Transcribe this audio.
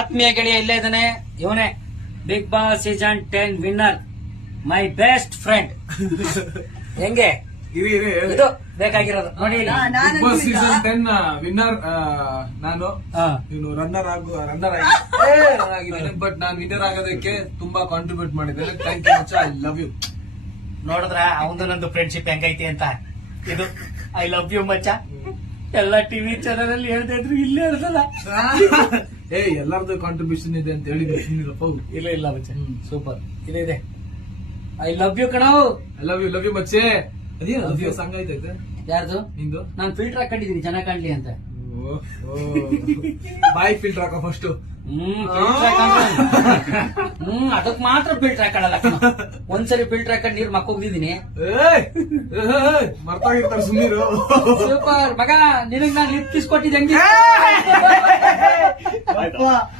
ಆತ್ಮೀಯ ಗೆಳೆಯ ಇಲ್ಲೇ ಇದ್ದಾನೆ ಇವನೇ. Bigg Boss season ten winner my best friend ಹೆಂಗೆ? ಇದು ಬೇಕಾಗಿರೋದು. ನೋಡಿ. Bigg Boss season ten winner ನಾನು. ಇವನು ರನ್ನರ್ ಆಗು ರನ್ನರ್ ಆಗಿದ್ದೇನೆ. ಬಟ್ ನಾನು ವಿನ್ನರ್ ಆಗೋದಕ್ಕೆ ತುಂಬಾ ಕಾಂಟ್ರಿಬ್ಯೂಟ್ ಮಾಡಿದ್ದೇನೆ. Thank you much I love you ನೋಡಿದ್ರ ಅವಂದು ನಂದು ಫ್ರೆಂಡ್ಶಿಪ್ ಹೆಂಗೈತಿ ಅಂತ. ಇದು ಐ ಲವ್ ಯು ಮಚ್ಚ. ಎಲ್ಲ ಟಿವಿ ಚಾನಲ್ ಅಲ್ಲಿ ಹೇಳ್ತಾ ಇದ್ರು ಇಲ್ಲೇ ಹೇಳ್ತದ ಏ ಎಲ್ಲರದು ಕಾಂಟ್ರಿಬ್ಯೂಷನ್ ಇದೆ ಅಂತ ಹೇಳಿದ್ರು ಸುಮ್ಮನಿರಪ್ಪ ಇಲ್ಲ ಇಲ್ಲ ಬಚ್ಚೆ ಸೂಪರ್ ಇದೆ ಇದೆ. ಐ ಲವ್ ಯು ಕಣವು I love you love you ಮಚ್ಚೆ. ಅದೇ ಲವ್ ಯು ಸಂಘ ಐತೈತೆ ಯಾರ್ದು? ನಿಂದು? ನಾನು ಫಿಲ್ಟರ್ ಹಾಕೊಂಡಿದೀನಿ ಜನ ಕಾಣ್ಲಿ ಅಂತ ಬಾಯ್ ಫಿಲ್ಟರ್ ಹಾಕೋ ಫಸ್ಟ್ ಹ್ಮ್ ಅದಕ್ ಮಾತ್ರ ಫಿಲ್ಟರ್ ಹಾಕೊಳ್ಳಲ್ಲ ಕಣೋ. ಒಂದ್ಸರಿ ಫಿಲ್ಟರ್ ಹಾಕೊಂಡು ನೀರ್ ಮಕ್ಕೋಗ್ದಿದೀನಿ. ಮರ್ತಾಗಿರ್ತಾರೆ ಸುಮ್ಮೀರು ಸೂಪರ್ ಮಗ ನಿನಗ್ ನಾನು ಲಿಪ್ ಕಿಸ್ ಕೊಟ್ಟಿದ್ದೆ ಹಂಗೆ